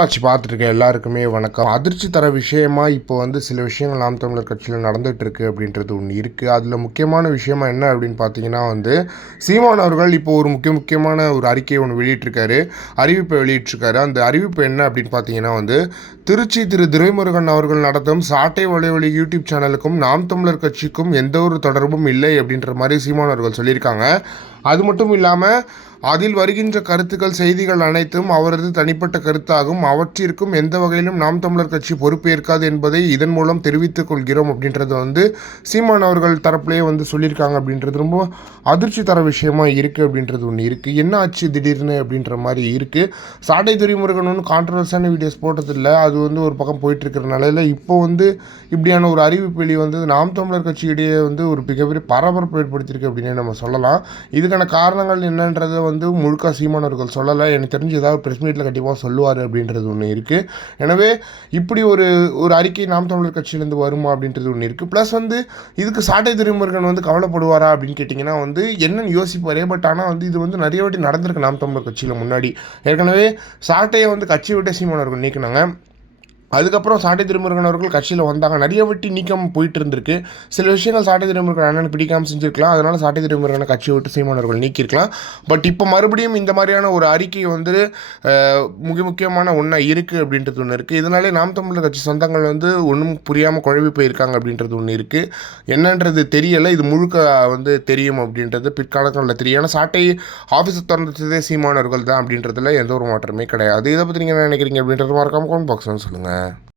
ஆட்சி பார்த்துருக்க எல்லாருக்குமே வணக்கம். அதிர்ச்சி தர விஷயமா இப்போ வந்து சில விஷயங்கள் நாம் தமிழர் கட்சியில் நடந்துட்டு இருக்கு அப்படின்றது ஒன்று இருக்குது அதில் முக்கியமான விஷயமா என்ன அப்படின்னு பார்த்தீங்கன்னா வந்து சீமான் அவர்கள் இப்போ ஒரு முக்கிய முக்கியமான ஒரு அறிக்கையை ஒன்று வெளியிட்டிருக்காரு. அறிவிப்பை வெளியிட்டிருக்காரு. அந்த அறிவிப்பு என்ன அப்படின்னு பார்த்தீங்கன்னா வந்து திருச்சி திரு துரைமுருகன் அவர்கள் நடத்தும் சாட்டை வலைவலி யூடியூப் சேனலுக்கும் நாம் தமிழர் கட்சிக்கும் எந்த ஒரு தொடர்பும் இல்லை அப்படின்ற மாதிரி சீமான் அவர்கள் சொல்லியிருக்காங்க. அது மட்டும் இல்லாமல் அதில் வருகின்ற கருத்துக்கள் செய்திகள் அனைத்தும் அவரது தனிப்பட்ட கருத்தாகும். அவற்றிற்கும் எந்த வகையிலும் நாம் தமிழர் கட்சி பொறுப்பேற்காது என்பதை இதன் மூலம் தெரிவித்துக் கொள்கிறோம் அப்படின்றது வந்து சீமான் அவர்கள் தரப்புலேயே வந்து சொல்லியிருக்காங்க அப்படின்றது ரொம்ப அதிர்ச்சி தர விஷயமா இருக்குது அப்படின்றது ஒன்று இருக்குது என்ன ஆச்சு திடீர்னு அப்படின்ற மாதிரி இருக்குது சாட்டை துறைமுருகன் ஒன்று கான்ட்ரவர்ஸான வீடியோஸ் போட்டதில்லை. அது வந்து ஒரு பக்கம் போயிட்டுருக்கிற நிலையில் இப்போ வந்து இப்படியான ஒரு அறிவிப்பு வெளி வந்து நாம் தமிழர் கட்சியிடையே வந்து ஒரு மிகப்பெரிய பரபரப்பு ஏற்படுத்தியிருக்கு அப்படின்னு நம்ம சொல்லலாம். இதுக்கான காரணங்கள் என்னன்றதை வந்து முழுக்க சீமானவர்கள் சொல்லலை. எனக்கு தெரிஞ்சு ஏதாவது ப்ரெஸ் மீட்டில் கண்டிப்பாக சொல்லுவார் அப்படின்றது ஒன்று இருக்குது எனவே இப்படி ஒரு ஒரு அறிக்கை நாம் தமிழர் கட்சியிலேருந்து வருமா அப்படின்றது ஒன்று இருக்குது ப்ளஸ் வந்து இதுக்கு சாட்டை திருமுருகன் வந்து கவலைப்படுவாரா அப்படின்னு கேட்டிங்கன்னா வந்து என்னன்னு யோசிப்பாரே. பட் ஆனால் வந்து இது வந்து நிறைய வாட்டி நடந்திருக்கு நாம் தமிழர் கட்சியில் முன்னாடி. ஏற்கனவே சாட்டையை வந்து கட்சி விட்டு சீமானவர்கள் நீக்கினாங்க. அதுக்கப்புறம் சாட்டை திருமுருகன் அவர்கள் கட்சியில் வந்தாங்க. நிறைய வெட்டி நீக்கம் போயிட்டு இருந்திருக்கு சில விஷயங்கள் சாட்டை திருமுருகன் அண்ணனுக்கு பிடிக்காமல் செஞ்சிருக்கலாம். அதனால சாட்டை திருமுருகனை கட்சியை விட்டு சீமானவர்கள் நீக்கியிருக்கலாம். பட் இப்போ மறுபடியும் இந்த மாதிரியான ஒரு அறிக்கை வந்து மிக முக்கியமான ஒன்றா இருக்குது அப்படின்றது ஒன்று இருக்குது இதனாலே நாம் தமிழர் கட்சி சொந்தங்கள் வந்து ஒன்றும் புரியாமல் குழம்பி போயிருக்காங்க அப்படின்றது ஒன்று இருக்குது என்னன்றது தெரியலை. இது முழுக்க வந்து தெரியும் அப்படின்றது பிற்காலங்களில் தெரியும். ஏன்னா சாட்டை ஆஃபீஸை திறந்ததே சீமானவர்கள் தான் அப்படின்றதுல எந்த ஒரு மாற்றமே கிடையாது. இதை பற்றி நீங்கள் என்ன நினைக்கிறீங்க அப்படின்றது மறக்காமல் கமெண்ட் பாக்ஸ் வந்து சொல்லுங்கள்